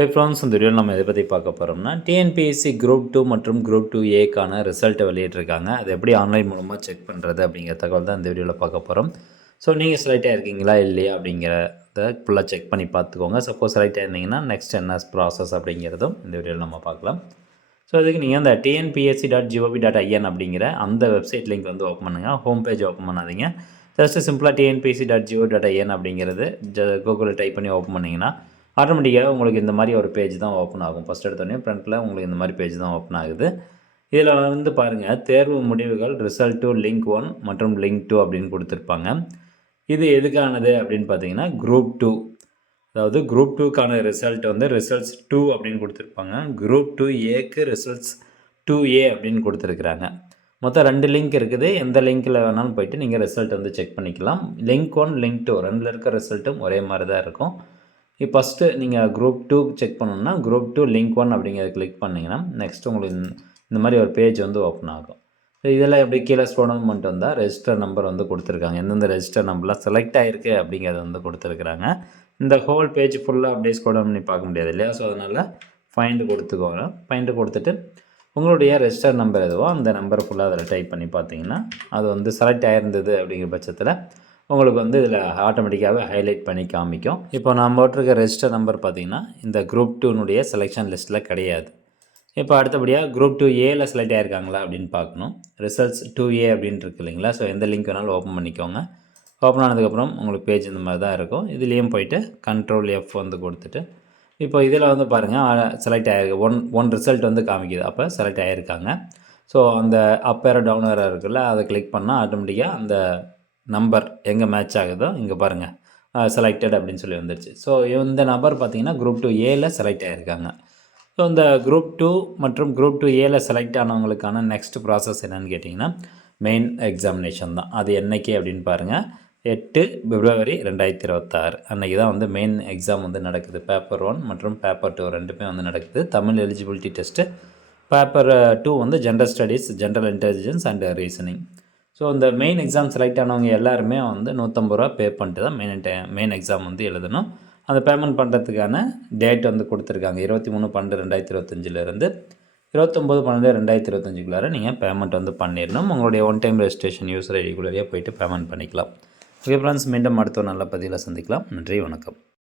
Friends, இந்த வீடியோவில் நம்ம எதை பற்றி பார்க்க போகிறோம்னா டிஎன்பிஎஸ்சி குரூப் 2 மற்றும் குரூப் 2ஏக்கான ரிசல்ட்டை வெளியிட்டிருக்காங்க. அது எப்படி ஆன்லைன் மூலமாக செக் பண்ணுறது அப்படிங்கிற தகவல் தான் இந்த வீடியோவில் பார்க்க போகிறோம். ஸோ நீங்கள் செலக்ட் ஆகிருக்கீங்களா இல்லையா அப்படிங்கிறத ஃபுல்லாக செக் பண்ணி பார்த்துக்கோங்க. சப்போஸ் செலக்ட் ஆயிருந்தீங்கன்னா நெக்ஸ்ட் என்ன ப்ராசஸ் அப்படிங்கிறதும் இந்த வீடியோவில் நம்ம பார்க்கலாம். ஸோ இதுக்கு நீங்கள் அந்த tnpsc.gov.in அப்படிங்கிற அந்த வெப்சைட் லிங்க் வந்து ஓப்பன் பண்ணுங்கள். ஹோம் பேஜ் ஓப்பன் பண்ணாதீங்க. ஜஸ்ட்டு சிம்பிளாக tnpsc.gov.in அப்படிங்கிறது கூகுளில் டைப் பண்ணி ஓப்பன் பண்ணிங்கன்னா ஆட்டோமேட்டிக்காக உங்களுக்கு இந்த மாதிரி ஒரு பேஜ் தான் ஓப்பன் ஆகும். ஃபஸ்ட் எடுத்தோடனே ஃப்ரண்ட்டில் உங்களுக்கு இந்த மாதிரி பேஜ் தான் ஓப்பன் ஆகுது. இதில் வந்து பாருங்கள், தேர்வு முடிவுகள் ரிசல்ட் 2 லிங்க் 1 மற்றும் லிங்க் 2 அப்படின்னு கொடுத்துருப்பாங்க. இது எதுக்கானது அப்படின்னு பார்த்தீங்கன்னா குரூப் 2, அதாவது குரூப் 2க்கான ரிசல்ட் வந்து ரிசல்ட்ஸ் 2 அப்படின்னு கொடுத்துருப்பாங்க. குரூப் 2ஏக்கு ரிசல்ட்ஸ் 2A அப்படின்னு கொடுத்துருக்குறாங்க. மொத்தம் 2 லிங்க் இருக்குது. எந்த லிங்க்கில் வேணாலும் போய்ட்டு நீங்கள் ரிசல்ட் வந்து செக் பண்ணிக்கலாம். லிங்க் 1 லிங்க் 2 ரெண்டில் இருக்க ரிசல்ட்டும் ஒரே மாதிரி தான் இருக்கும். இப்போ ஃபஸ்ட்டு நீங்கள் குரூப் 2 செக் பண்ணணுன்னா குரூப் 2 லிங்க் 1 அப்படிங்கிறத கிளிக் பண்ணிங்கன்னா நெக்ஸ்ட் உங்களுக்கு இந்த மாதிரி ஒரு பேஜ் வந்து ஓப்பன் ஆகும். ஸோ இதெல்லாம் எப்படி கீழே ஸ்டூடெண்ட் மட்டும் வந்தால் ரெஜிஸ்டர் நம்பர் வந்து கொடுத்துருக்காங்க. எந்தெந்த ரெஜிஸ்டர் நம்பர்லாம் செலக்ட் ஆகிருக்கு அப்படிங்கிறத வந்து கொடுத்துருக்குறாங்க. இந்த ஹோல் பேஜ் ஃபுல்லாக அப்படியே ஸ்டூடெண்ட் பண்ணி பார்க்க முடியாது இல்லையா? ஸோ அதனால் ஃபைண்டு கொடுத்துக்கோங்க. ஃபைண்டு கொடுத்துட்டு உங்களுடைய ரெஜிஸ்டர் நம்பர் எதுவோ அந்த நம்பர் ஃபுல்லாக அதில் டைப் பண்ணி பார்த்தீங்கன்னா அது வந்து செலக்ட் ஆகிருந்தது அப்படிங்கிற பட்சத்தில் உங்களுக்கு வந்து இதில் ஆட்டோமேட்டிக்காகவே ஹைலைட் பண்ணி காமிக்கும். இப்போ நான் போட்டிருக்க ரெஜிஸ்டர் நம்பர் பார்த்திங்கன்னா இந்த குரூப் 2னுடைய செலெக்ஷன் லிஸ்ட்டில் கிடையாது. இப்போ அடுத்தபடியாக குரூப் 2ஏல செலக்ட் ஆகிருக்காங்களா அப்படின்னு பார்க்கணும். ரிசல்ட்ஸ் 2A அப்படின்ட்டு இருக்கு இல்லைங்களா? ஸோ எந்த லிங்க் வேணாலும் ஓப்பன் பண்ணிக்கோங்க. ஓப்பன் ஆனதுக்கப்புறம் உங்களுக்கு பேஜ் இந்த மாதிரி தான் இருக்கும். இதுலேயும் போயிட்டு Ctrl F வந்து கொடுத்துட்டு இப்போ இதில் வந்து பாருங்கள் செலக்ட் ஆகிருக்கு. ஒன் ரிசல்ட் வந்து காமிக்குது. அப்போ செலக்ட் ஆகிருக்காங்க. ஸோ அந்த அப் ஏரோ டவுன் ஏரோ இருக்குல்ல, அதை கிளிக் பண்ணால் ஆட்டோமேட்டிக்காக அந்த நம்பர் எங்கே மேட்ச் ஆகுதோ இங்கே பாருங்கள் செலக்டட் அப்படின்னு சொல்லி வந்துடுச்சு. ஸோ இந்த நம்பர் பார்த்திங்கன்னா குரூப் 2ஏல செலக்ட் ஆகிருக்காங்க. ஸோ இந்த குரூப் 2 மற்றும் குரூப் 2ஏல செலக்ட் ஆனவங்களுக்கான நெக்ஸ்ட் ப்ராசஸ் என்னென்னு கேட்டிங்கன்னா மெயின் எக்ஸாமினேஷன் தான். அது என்றைக்கு அப்படின்னு பாருங்கள், 8 பிப்ரவரி 2026 அன்றைக்கி தான் வந்து மெயின் எக்ஸாம் வந்து நடக்குது. பேப்பர் 1 மற்றும் பேப்பர் 2 ரெண்டுமே வந்து நடக்குது. Tamil eligibility test. பேப்பர் 2 வந்து general studies, general intelligence and reasoning. So இந்த மெயின் எக்ஸாம் செலக்ட் ஆனவங்க எல்லாருமே வந்து 150 ரூபா பே பண்ணிட்டு தான் மெயின் எக்ஸாம் வந்து எழுதணும். அந்த பேமெண்ட் பண்ணுறதுக்கான டேட் வந்து கொடுத்துருக்காங்க. 23/12/2025 29/12/2025 நீங்கள் பேமெண்ட் வந்து பண்ணிடணும். உங்களுடைய ஒன் டைம் ரெஜிஸ்ட்ரேஷன் யூசர் ஐடிக்குள்ளேயே போய்ட்டு பேமெண்ட் பண்ணிக்கலாம். ஓகே ஃப்ரெண்ட்ஸ், மீண்டும் அடுத்த ஒரு நல்ல பதிவில் சந்திக்கலாம். நன்றி, வணக்கம்.